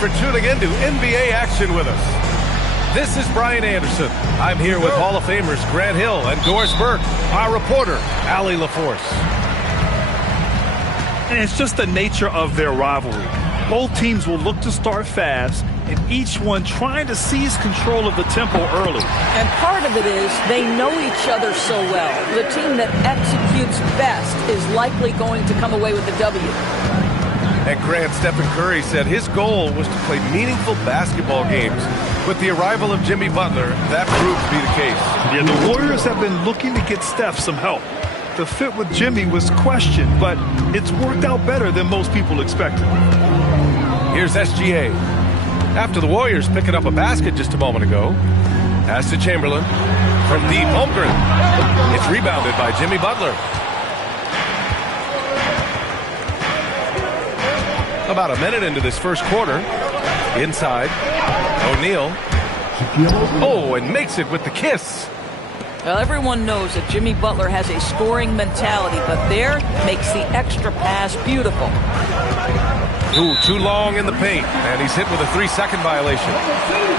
for tuning in to NBA action with us. This is Brian Anderson. I'm here with Hall of Famers Grant Hill and Doris Burke, our reporter, Allie LaForce. And it's just the nature of their rivalry. Both teams will look to start fast, and each one trying to seize control of the tempo early. And part of it is they know each other so well. The team that executes best is likely going to come away with the W. And Grant, Stephen Curry said his goal was to play meaningful basketball games. With the arrival of Jimmy Butler, that proved to be the case. Yeah, the Warriors have been looking to get Steph some help. The fit with Jimmy was questioned, but it's worked out better than most people expected. Here's SGA. After the Warriors picking up a basket just a moment ago, pass to Chamberlain. From deep, Holmgren. It's rebounded by Jimmy Butler. About a minute into this first quarter. Inside. O'Neal. Oh, and makes it with the kiss. Well, everyone knows that Jimmy Butler has a scoring mentality, but there makes the extra pass beautiful. Ooh, too long in the paint, and he's hit with a 3-second violation.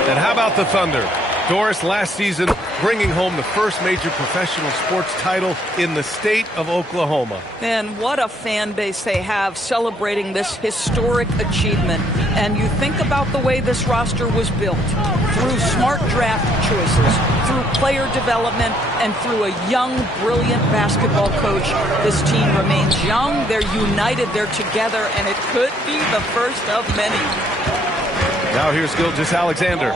And how about the Thunder? Doris, last season, bringing home the first major professional sports title in the state of Oklahoma. And what a fan base they have celebrating this historic achievement. And you think about the way this roster was built, through smart draft choices, through player development, and through a young, brilliant basketball coach. This team remains young, they're united, they're together, and it could be the first of many. Now here's Gilgeous-Alexander.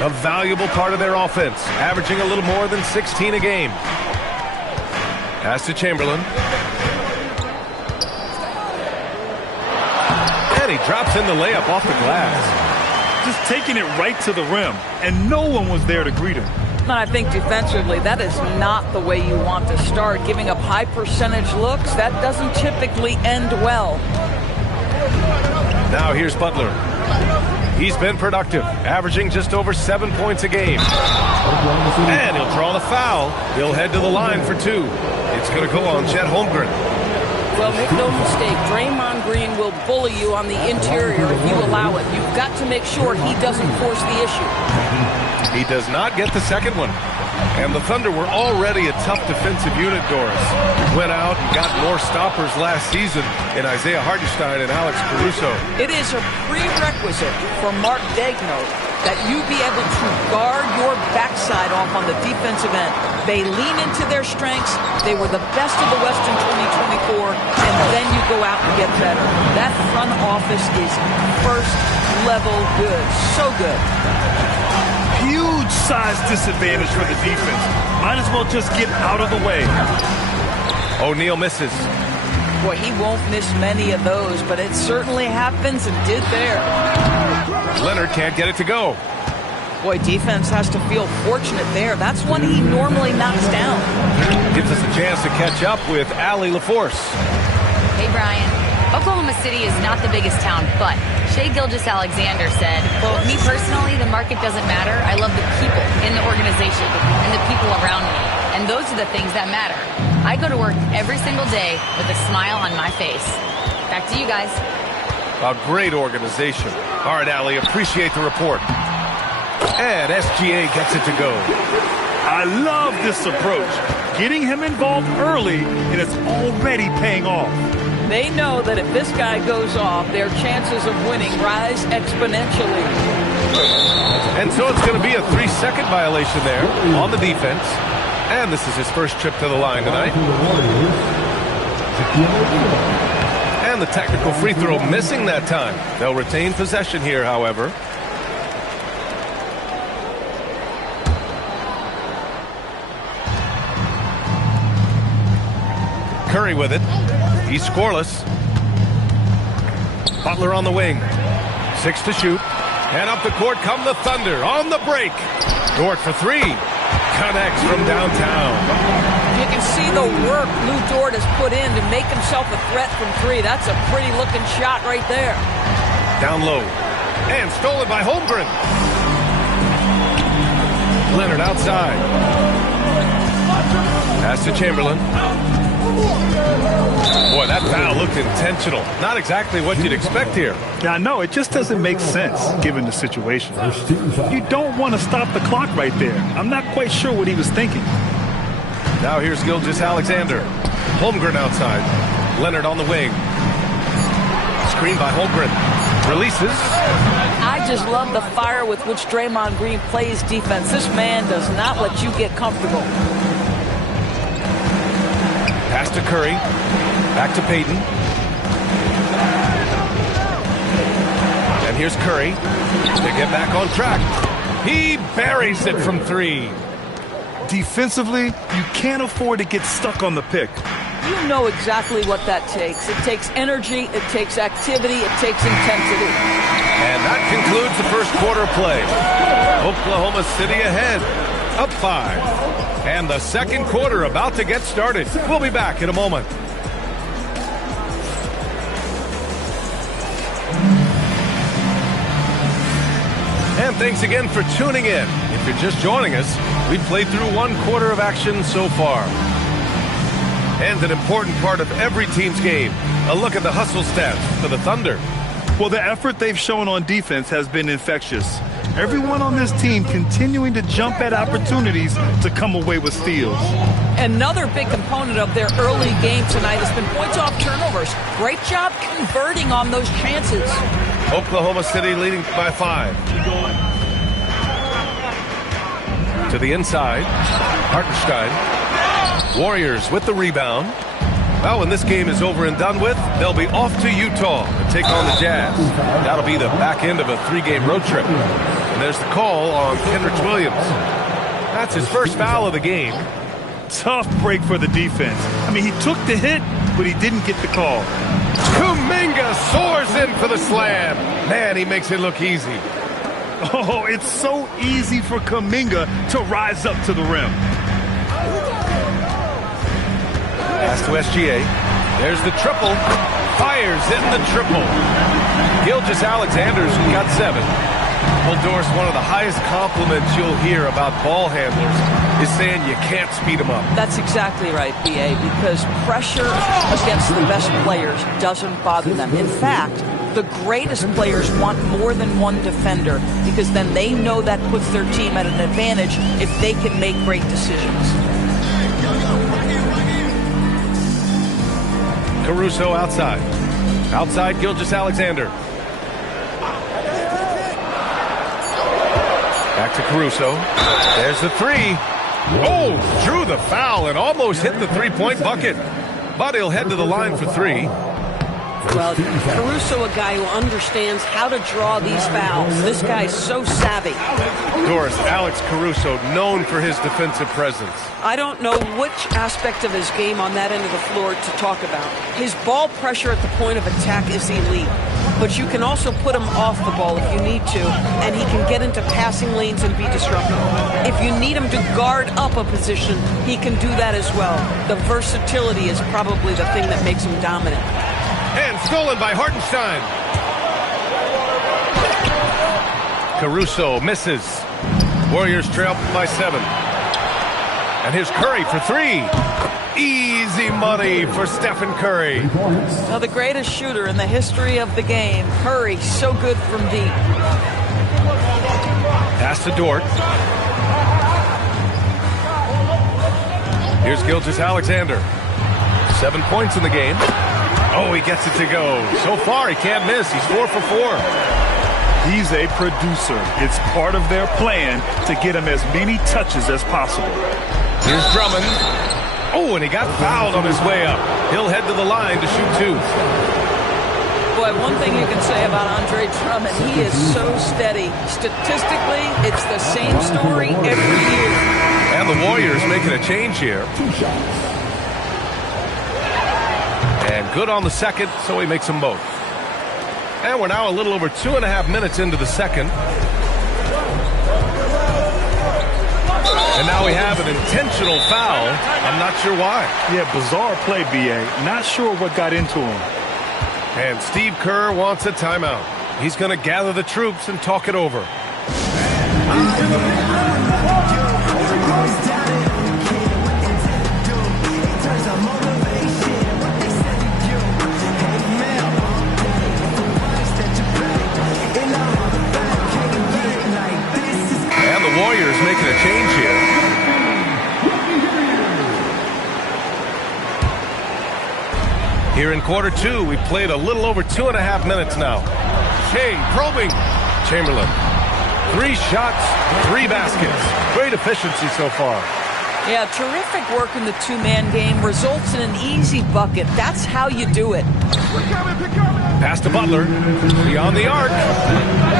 A valuable part of their offense, averaging a little more than 16 a game. Pass to Chamberlain. And he drops in the layup off the glass. Just taking it right to the rim, and no one was there to greet him. And I think defensively, that is not the way you want to start. Giving up high percentage looks, that doesn't typically end well. Now here's Butler. He's been productive, averaging just over 7 points a game. And he'll draw the foul. He'll head to the line for 2. It's going to go on Chet Holmgren. Well, make no mistake, Draymond Green will bully you on the interior if you allow it. You've got to make sure he doesn't force the issue. He does not get the second one. And the Thunder were already a tough defensive unit, Doris. Went out and got more stoppers last season in Isaiah Hartenstein and Alex Caruso. It is a prerequisite for Mark Daigneault that you be able to guard your backside off on the defensive end. They lean into their strengths. They were the best of the West in 2024, and then you go out and get better. That front office is first level good. So good. Huge size disadvantage for the defense. Might as well just get out of the way. O'Neal misses. Boy, he won't miss many of those, but it certainly happens and did there. Leonard can't get it to go. Boy, defense has to feel fortunate there. That's one he normally knocks down. Gives us a chance to catch up with Allie LaForce. Hey, Brian. Oklahoma City is not the biggest town, but Shai Gilgeous-Alexander said, quote, "Me personally, the market doesn't matter. I love the people in the organization and the people around me. And those are the things that matter. I go to work every single day with a smile on my face." Back to you guys. A great organization. All right, Allie, appreciate the report. And SGA gets it to go. I love this approach. Getting him involved early, and it's already paying off. They know that if this guy goes off, their chances of winning rise exponentially. And so it's going to be a 3-second violation there on the defense. And this is his first trip to the line tonight. And the technical free throw missing that time. They'll retain possession here, however. Curry with it. He's scoreless. Butler on the wing. 6 to shoot. And up the court come the Thunder on the break. Dort for 3. Connects from downtown. You can see the work Lou Dort has put in to make himself a threat from 3. That's a pretty looking shot right there. Down low. And stolen by Holmgren. Leonard outside. Pass to Chamberlain. Boy, that foul looked intentional. Not exactly what you'd expect here. Yeah, I know. It just doesn't make sense given the situation. You don't want to stop the clock right there. I'm not quite sure what he was thinking. Now here's Gilgeous-Alexander. Holmgren outside. Leonard on the wing. Screen by Holmgren. Releases. I just love the fire with which Draymond Green plays defense. This man does not let you get comfortable. Pass to Curry. Back to Payton. And here's Curry to get back on track. He buries it from three. Defensively, you can't afford to get stuck on the pick. You know exactly what that takes. It takes energy, it takes activity, it takes intensity. And that concludes the first quarter play. Oklahoma City ahead, up 5. And the second quarter about to get started. We'll be back in a moment. And thanks again for tuning in. If you're just joining us, we've played through one quarter of action so far. And an important part of every team's game, a look at the hustle stats for the Thunder. Well, the effort they've shown on defense has been infectious. Everyone on this team continuing to jump at opportunities to come away with steals. Another big component of their early game tonight has been points off turnovers. Great job converting on those chances. Oklahoma City leading by 5. To the inside, Hartenstein. Warriors with the rebound. Well, when this game is over and done with, they'll be off to Utah to take on the Jazz. That'll be the back end of a 3-game road trip. And there's the call on Kenrich Williams. That's his first foul of the game. Tough break for the defense. I mean, he took the hit, but he didn't get the call. Kuminga soars in for the slam. Man, he makes it look easy. Oh, it's so easy for Kuminga to rise up to the rim. Pass to SGA. There's the triple. Fires in the triple. Gilgeous-Alexander's got 7. Well, Doris, one of the highest compliments you'll hear about ball handlers is saying you can't speed them up. That's exactly right, B.A., because pressure against the best players doesn't bother them. In fact, the greatest players want more than one defender because then they know that puts their team at an advantage if they can make great decisions. Caruso outside. Outside, Gilgeous-Alexander. Back to Caruso. There's the 3. Oh, drew the foul and almost hit the 3-point bucket. But he'll head to the line for 3. Well, Caruso, a guy who understands how to draw these fouls. This guy's so savvy. Doris, Alex Caruso, known for his defensive presence. I don't know which aspect of his game on that end of the floor to talk about. His ball pressure at the point of attack is elite. But you can also put him off the ball if you need to, and he can get into passing lanes and be disruptive. If you need him to guard up a position, he can do that as well. The versatility is probably the thing that makes him dominant. And stolen by Hartenstein. Caruso misses. Warriors trail by 7. And here's Curry for 3. Easy money for Stephen Curry. Now, the greatest shooter in the history of the game, Curry, so good from deep. Pass to Dort. Here's Gilgeous-Alexander. 7 points in the game. Oh, he gets it to go. So far, he can't miss. He's 4 for 4. He's a producer. It's part of their plan to get him as many touches as possible. Here's Drummond. Oh, and he got fouled on his way up. He'll head to the line to shoot 2. Boy, one thing you can say about Andre Drummond, he is so steady. Statistically, it's the same story every year. And the Warriors making a change here. And good on the second, so he makes them both. And we're now a little over 2.5 minutes into the second. And now we have an intentional foul. I'm not sure why. Yeah, bizarre play, B.A. Not sure what got into him. And Steve Kerr wants a timeout. He's going to gather the troops and talk it over. Warriors making a change here. Here in quarter two, we've played a little over 2.5 minutes now. Shea probing. Chamberlain. 3 shots, 3 baskets. Great efficiency so far. Yeah, terrific work in the two-man game. Results in an easy bucket. That's how you do it. Pass to Butler. Beyond the arc.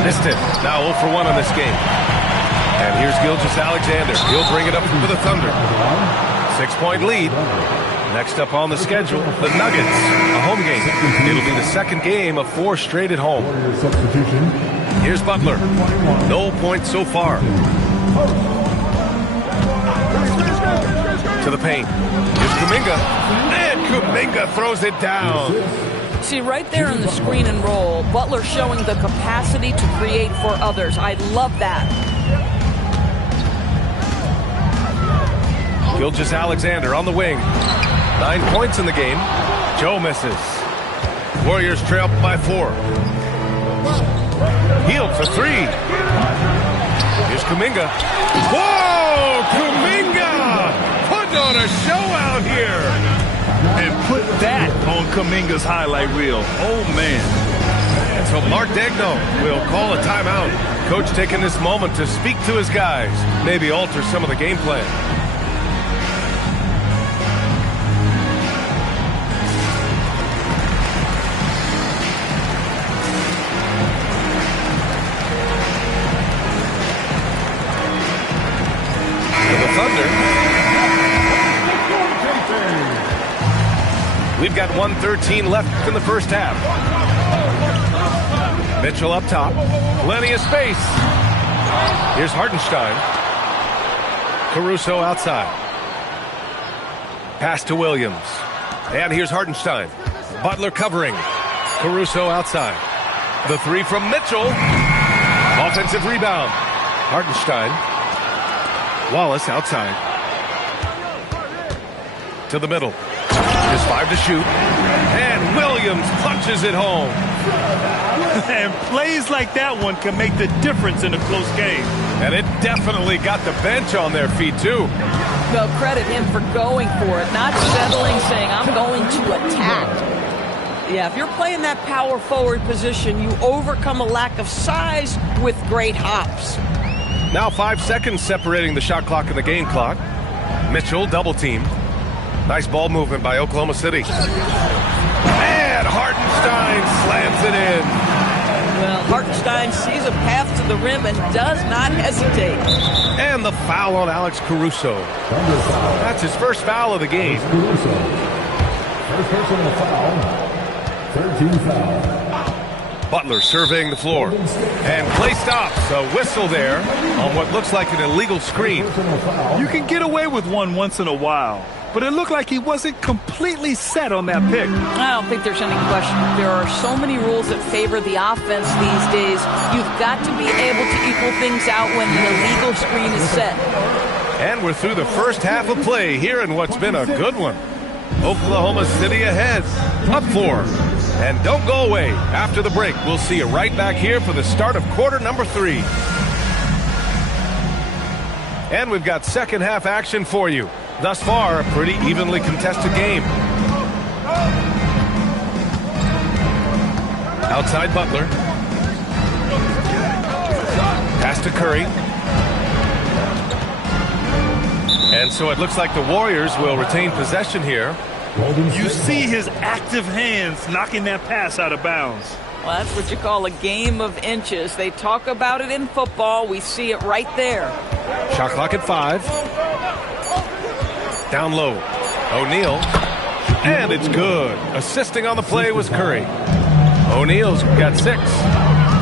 Missed it. Now 0 for 1 on this game. And here's Gilgeous-Alexander. He'll bring it up for the Thunder. 6-point lead. Next up on the schedule, the Nuggets. A home game. It'll be the second game of 4 straight at home. Here's Butler. No points so far. To the paint. Here's Kuminga. And Kuminga throws it down. See, right there in the screen and roll, Butler showing the capacity to create for others. I love that. Gilgeous-Alexander on the wing. 9 points in the game. Joe misses. Warriors trail by 4. Hield for 3. Here's Kuminga. Whoa! Kuminga! Putting on a show out here. And put that on Kuminga's highlight reel. Oh, man. So Mark Daigneault will call a timeout. Coach taking this moment to speak to his guys. Maybe alter some of the game plan. We've got 1:13 left in the first half. Mitchell up top. Plenty of space. Here's Hartenstein. Caruso outside. Pass to Williams. And here's Hartenstein. Butler covering. Caruso outside. The 3 from Mitchell. Offensive rebound. Hartenstein. Wallace outside. To the middle. There's 5 to shoot. And Williams punches it home. And plays like that one can make the difference in a close game. And it definitely got the bench on their feet, too. Well, credit him for going for it, not settling, saying, I'm going to attack. Yeah, if you're playing that power forward position, you overcome a lack of size with great hops. Now 5 seconds separating the shot clock and the game clock. Mitchell double teamed. Nice ball movement by Oklahoma City. And Hartenstein slams it in. Well, Hartenstein sees a path to the rim and does not hesitate. And the foul on Alex Caruso. That's his first foul of the game. First personal foul. 13 foul. Butler surveying the floor. And play stops. A whistle there on what looks like an illegal screen. You can get away with one once in a while, but it looked like he wasn't completely set on that pick. I don't think there's any question. There are so many rules that favor the offense these days. You've got to be able to equal things out when the illegal screen is set. And we're through the first half of play here in what's been a good one. Oklahoma City ahead, up 4. And don't go away. After the break, we'll see you right back here for the start of quarter number 3. And we've got second half action for you. Thus far, a pretty evenly contested game. Outside Butler. Pass to Curry. And so it looks like the Warriors will retain possession here. You see his active hands knocking that pass out of bounds. Well, that's what you call a game of inches. They talk about it in football. We see it right there. Shot clock at 5. Down low. O'Neal. And it's good. Assisting on the play was Curry. O'Neal's got 6.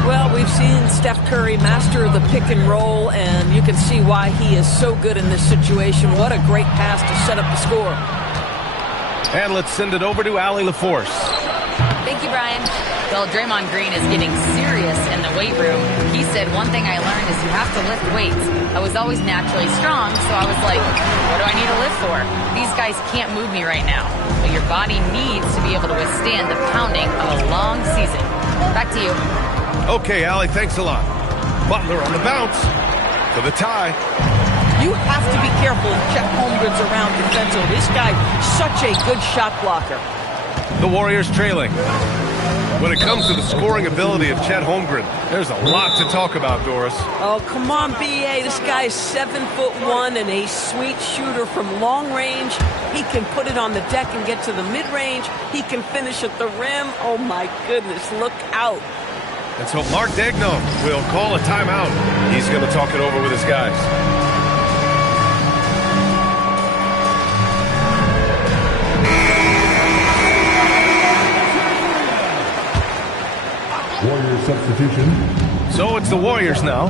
Well, we've seen Steph Curry master the pick and roll, and you can see why he is so good in this situation. What a great pass to set up the score. And let's send it over to Allie LaForce. Thank you, Brian. Well, Draymond Green is getting serious in the weight room. He said, one thing I learned is you have to lift weights. I was always naturally strong, so I was like, what do I need to lift for? These guys can't move me right now. But your body needs to be able to withstand the pounding of a long season. Back to you. Okay, Allie, thanks a lot. Butler on the bounce. for the tie. You have to be careful if Chet Holmgren's around defensively. This guy's such a good shot blocker. The Warriors trailing. When it comes to the scoring ability of Chet Holmgren, there's a lot to talk about, Doris. Oh, come on, B.A. This guy is 7'1" and a sweet shooter from long range. He can put it on the deck and get to the mid-range. He can finish at the rim. Oh, my goodness, look out. And so Mark Daigneault will call a timeout. He's going to talk it over with his guys. Warriors substitution. So it's the Warriors now.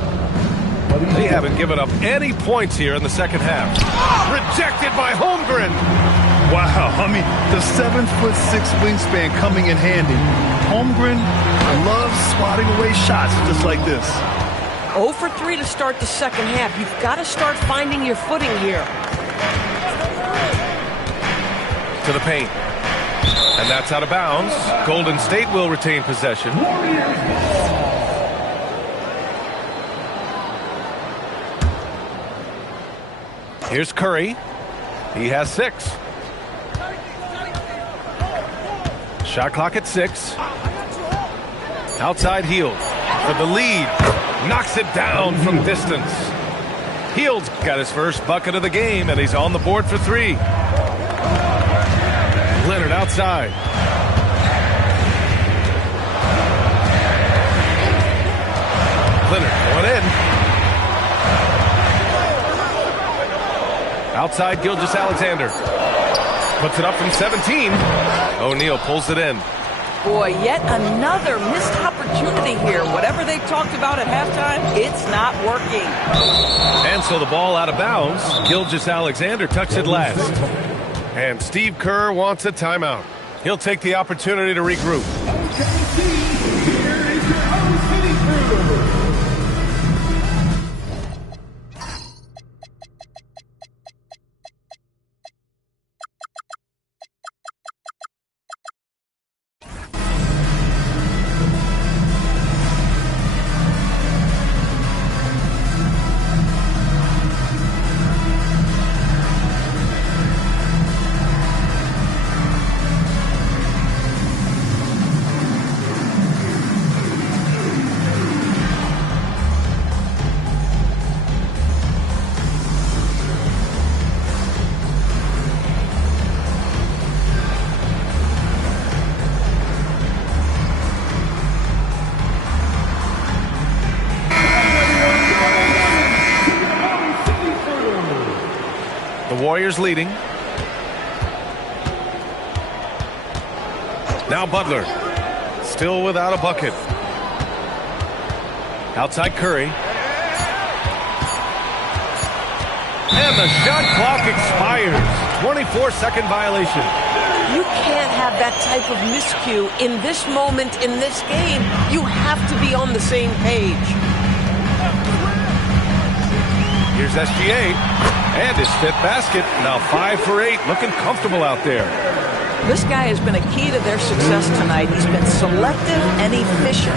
They haven't given up any points here in the second half. Rejected by Holmgren. Wow, I mean, the 7'6" wingspan coming in handy. Holmgren loves swatting away shots just like this. 0 for 3 to start the second half. You've got to start finding your footing here. To the paint. And that's out of bounds. Golden State will retain possession. Here's Curry. He has 6. Shot clock at 6. Outside Hield for the lead. Knocks it down from distance. Hield's got his first bucket of the game, and he's on the board for 3. Leonard outside. Leonard going in. Outside Gilgeous-Alexander. Puts it up from 17. O'Neal pulls it in. Boy, yet another missed opportunity here. Whatever they talked about at halftime, it's not working. And so the ball out of bounds. Gilgeous-Alexander touched it last. And Steve Kerr wants a timeout. He'll take the opportunity to regroup. Here is your own city crew. Warriors leading. Now Butler. Still without a bucket. Outside Curry. And the shot clock expires. 24-second violation. You can't have that type of miscue in this moment, in this game. You have to be on the same page. Here's SGA. And his 5th basket. Now 5 for 8. Looking comfortable out there. This guy has been a key to their success tonight. He's been selective and efficient.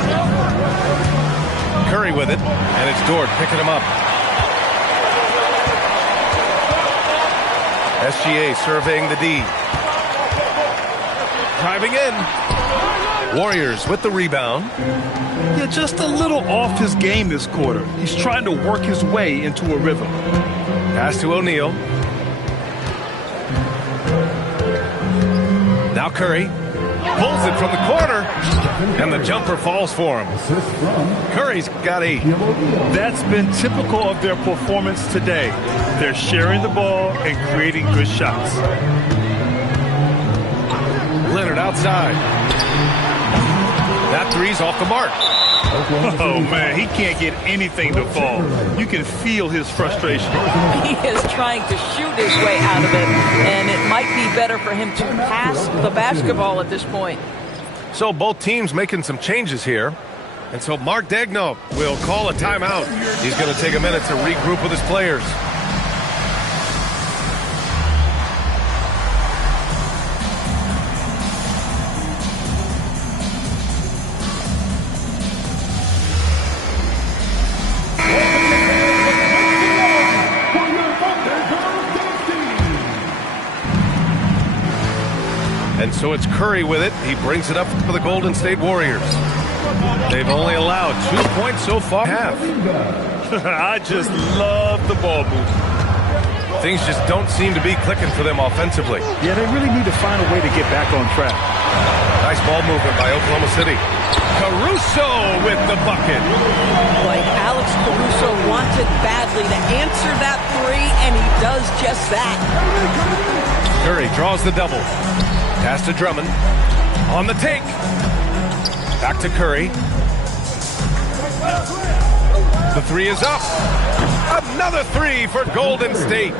Curry with it. And it's Dort picking him up. SGA surveying the D. Driving in. Warriors with the rebound. Yeah, just a little off his game this quarter. He's trying to work his way into a rhythm. Pass to O'Neal. Now Curry pulls it from the corner, and the jumper falls for him. Curry's got 8. That's been typical of their performance today. They're sharing the ball and creating good shots. Leonard outside. That three's off the mark. Oh, man, he can't get anything to fall. You can feel his frustration. He is trying to shoot his way out of it, and it might be better for him to pass the basketball at this point. So both teams making some changes here. And so Mark Daigneault will call a timeout. He's going to take a minute to regroup with his players. So it's Curry with it. He brings it up for the Golden State Warriors. They've only allowed 2 points so far. Half. I just love the ball movement. Things just don't seem to be clicking for them offensively. Yeah, they really need to find a way to get back on track. Nice ball movement by Oklahoma City. Caruso with the bucket. Like Alex Caruso wanted badly to answer that three, and he does just that. Curry draws the double. Pass to Drummond. On the take. Back to Curry. The three is up. Another three for Golden State.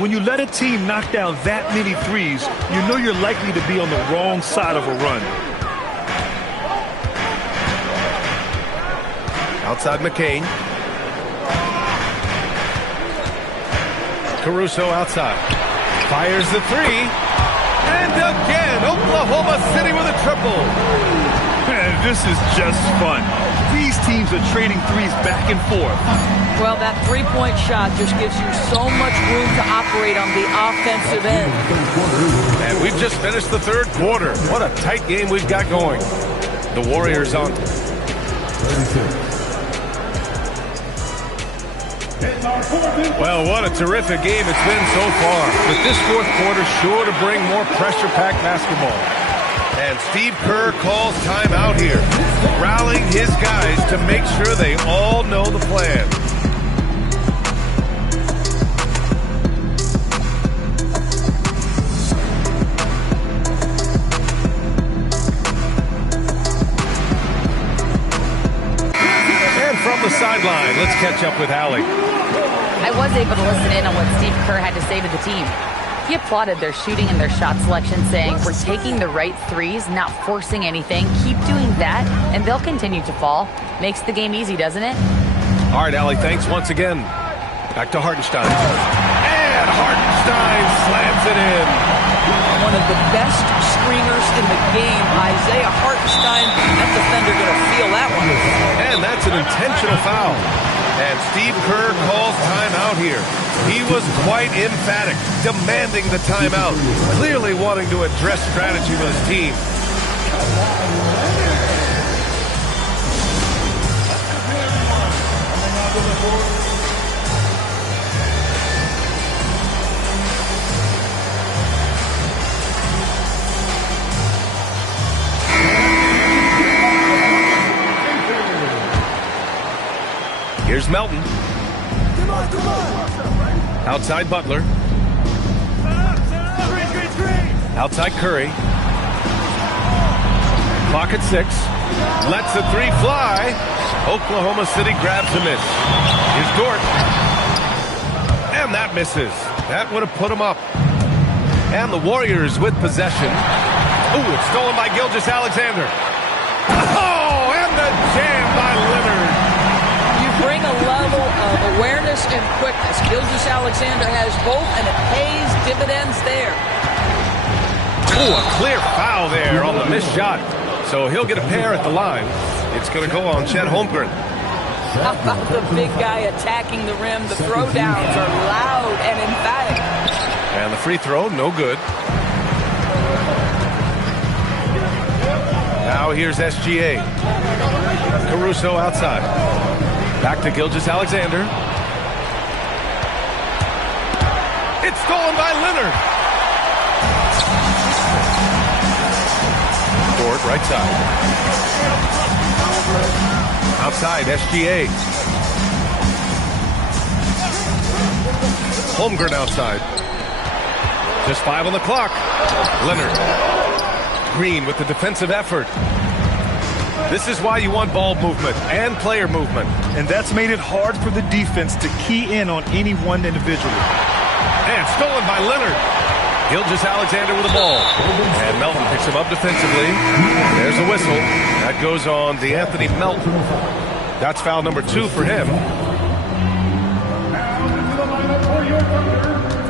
When you let a team knock down that many threes, you know you're likely to be on the wrong side of a run. Outside McCain. Caruso outside. Fires the three. And again, Oklahoma City with a triple. Man, this is just fun. These teams are trading threes back and forth. Well, that three-point shot just gives you so much room to operate on the offensive end. And we've just finished the third quarter. What a tight game we've got going. The Warriors on. Well, what a terrific game it's been so far. But this fourth quarter sure to bring more pressure-packed basketball. And Steve Kerr calls timeout here, rallying his guys to make sure they all know the plan. And from the sideline, let's catch up with Allie. I was able to listen in on what Steve Kerr had to say to the team. He applauded their shooting and their shot selection, saying, "We're taking the right threes, not forcing anything. Keep doing that, and they'll continue to fall." Makes the game easy, doesn't it? All right, Allie, thanks once again. Back to Hartenstein. And Hartenstein slams it in. One of the best screeners in the game, Isaiah Hartenstein. That defender going to feel that one. And that's an intentional foul. And Steve Kerr calls timeout here. He was quite emphatic, demanding the timeout, clearly wanting to address strategy with his team. Here's Melton. Outside Butler. Outside Curry. Clock at 6. Lets the three fly. Oklahoma City grabs a miss. Here's Dort. And that misses. That would have put him up. And the Warriors with possession. Ooh, it's stolen by Gilgeous-Alexander. Oh, and the jam by Leonard. Bring a level of awareness and quickness. Gilgeous-Alexander has both, and it pays dividends there. Ooh, a clear foul there on the missed shot. So he'll get a pair at the line. It's going to go on Chet Holmgren. How about the big guy attacking the rim? The throwdowns are loud and emphatic. And the free throw, no good. Now here's SGA. Caruso outside. Back to Gilgeous-Alexander. It's stolen by Leonard. Dort, right side. Outside, SGA. Holmgren outside. Just 5 on the clock. Leonard. Green with the defensive effort. This is why you want ball movement and player movement. And that's made it hard for the defense to key in on any one individual. And stolen by Leonard. Gilgeous-Alexander with the ball. And Melton picks him up defensively. There's a whistle. That goes on DeAnthony Melton. That's foul number 2 for him.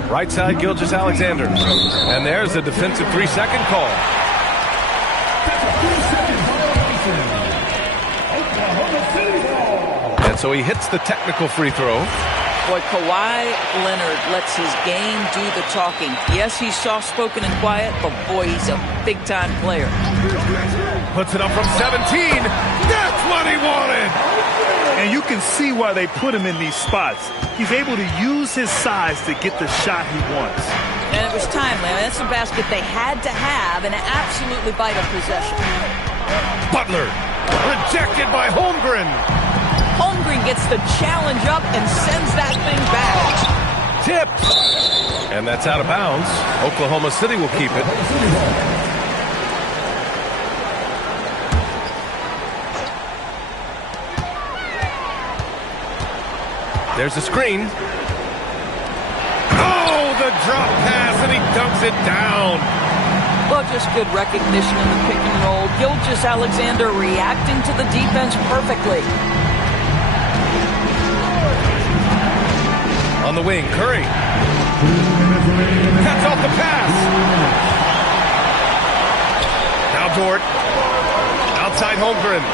Right side, Gilgeous-Alexander. And there's a defensive 3-second call. And so he hits the technical free throw. Boy, Kawhi Leonard lets his game do the talking. Yes, he's soft-spoken and quiet, but boy, he's a big-time player. Puts it up from 17. That's what he wanted. And you can see why they put him in these spots. He's able to use his size to get the shot he wants. And it was timely. I mean, that's a basket they had to have, and an absolutely vital possession. Butler, rejected by Holmgren. Holmgren gets the challenge up and sends that thing back. Tipped. And that's out of bounds. Oklahoma City will keep it. There's a screen. Oh, the drop pass, and he dunks it down. Well, just good recognition in the pick and roll. Gilgeous-Alexander reacting to the defense perfectly. On the wing, Curry. Cuts off the pass. Now Dort. Outside Holmgren.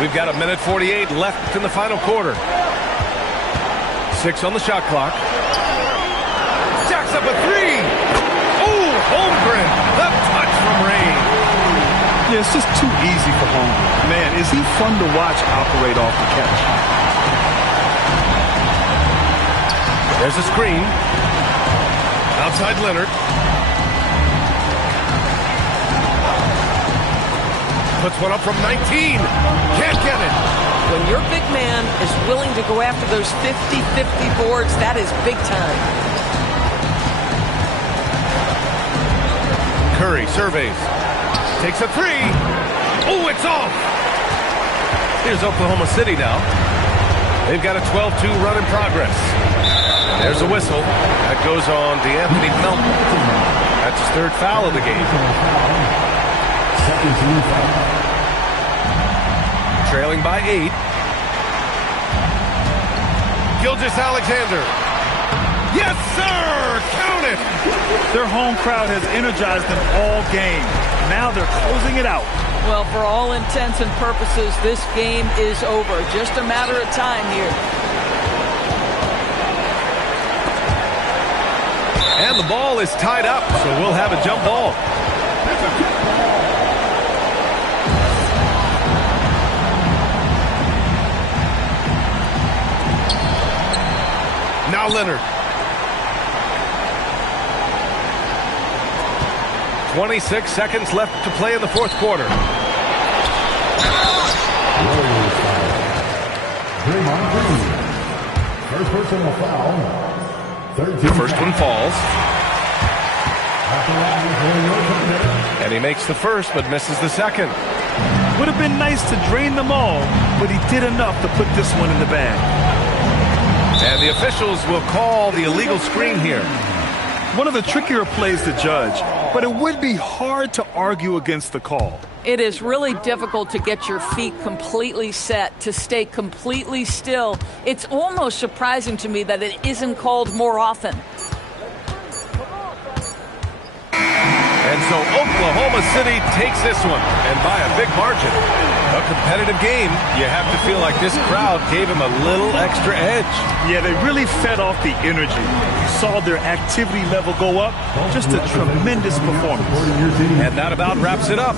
We've got 1:48 left in the final quarter. 6 on the shot clock. Jacks up a 3. Oh, Holmgren. The touch from Rain. Yeah, it's just too easy for Holmgren. Man, is he fun to watch operate off the catch. There's a screen. Outside Leonard. Puts one up from 19. Can't get it. When your big man is willing to go after those 50-50 boards, that is big time. Curry surveys. Takes a 3. Oh, it's off. Here's Oklahoma City now. They've got a 12-2 run in progress. There's a whistle. That goes on DeAnthony Melton. That's his 3rd foul of the game. Trailing by 8. Gilgeous-Alexander. Yes, sir! Count it! Their home crowd has energized them all game. Now they're closing it out. Well, for all intents and purposes, this game is over. Just a matter of time here. And the ball is tied up, so we'll have a jump ball. Now Leonard. 26 seconds left to play in the 4th quarter. First personal foul. The first one falls. And he makes the first but misses the second. Would have been nice to drain them all, but he did enough to put this one in the bag. And the officials will call the illegal screen here. One of the trickier plays to judge, but it would be hard to argue against the call. It is really difficult to get your feet completely set, to stay completely still. It's almost surprising to me that it isn't called more often. And so Oklahoma City takes this one, and by a big margin. A competitive game. You have to feel like this crowd gave him a little extra edge. Yeah, they really fed off the energy. You saw their activity level go up. Just a tremendous performance. And that about wraps it up.